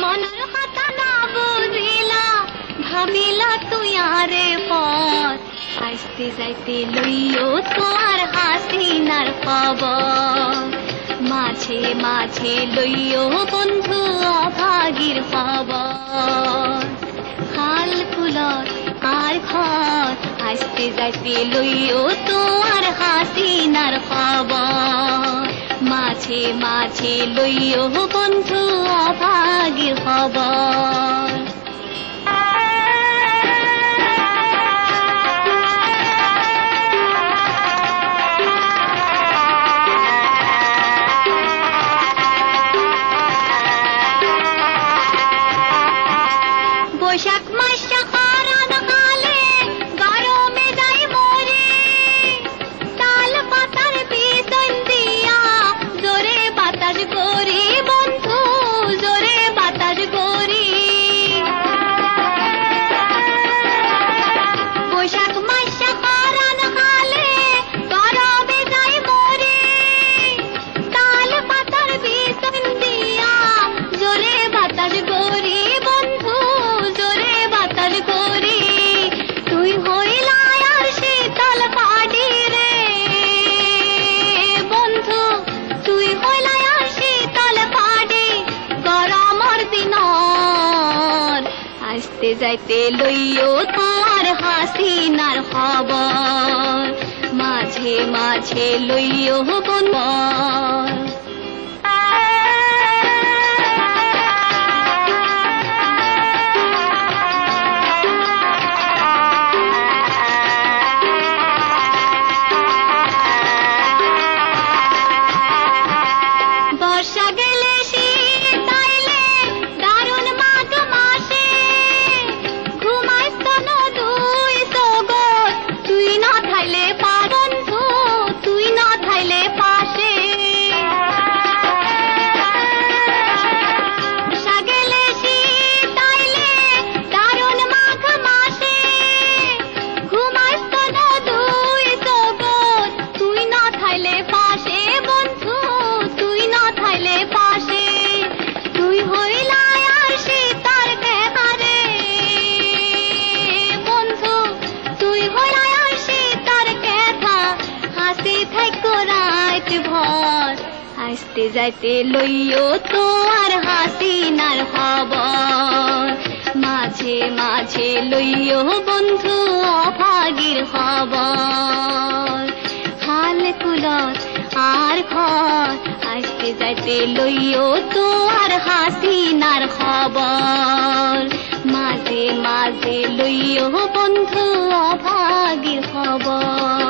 মনের কথা না বুঝিলা ভাবিলা তুই আরে পর আসতে যাইতে লইও তোর হাসিনার খবর মাঝে মাঝে লইও বন্ধু অভাগীর খবর হাল কুলত আর ঘর আসতে যাইতে লইও তোর হাসিনার খবর মাঝে মাঝে লইও বন্ধু অভাগীর খবর বৈশাখ মাসটা খরান কালে গরমে যাই মরে তাল পাতার পিছন দিয়া জোরে বাতাস করি বন্ধু জোরে বাতাস করি বৈশাখ মাসটা খরান কালে গরমে যাই মরে তাল পাতার পিছন দিয়া জোরে বাতাস করি বন্ধু জোরে বাতাস করি তুই হইলা আর শীতল পাড়ি রে বন্ধু তুই হইলা আর শীতল পাড়ি গরমর দিনর আসতে যাইতে লইও তোর হাসিনার খবর মাঝে মাঝে লইও বন্ধু বর্ষা গেলে শীত আইলে দারুণ মাঘ মাসে ঘুমাইস না দুই জগৎ তুই না থাইলে বন্ধু তুই না থাইলে পাশে বর্ষা গেলে শীত আইলে দারুণ মাঘ মাসে ঘুমাইস না দুই জগৎ তুই না থাইলে পাশে বন্ধু তুই না থাইলে পাশে তুই হইলা আর শীতার কেহারে বন্ধু তুই হইলা আর শীতার কেথা হাসি থাইকো রাত ভর আসতে যাইতে লইও তোর হাসিনার খবর মাঝে মাঝে লইও বন্ধু অভাগীর খবর হাল কুলত আর ঘর আসতে যাইতে লইও তোর হাসিনার খবর মাঝে মাঝে লইও বন্ধু অভাগীর খবর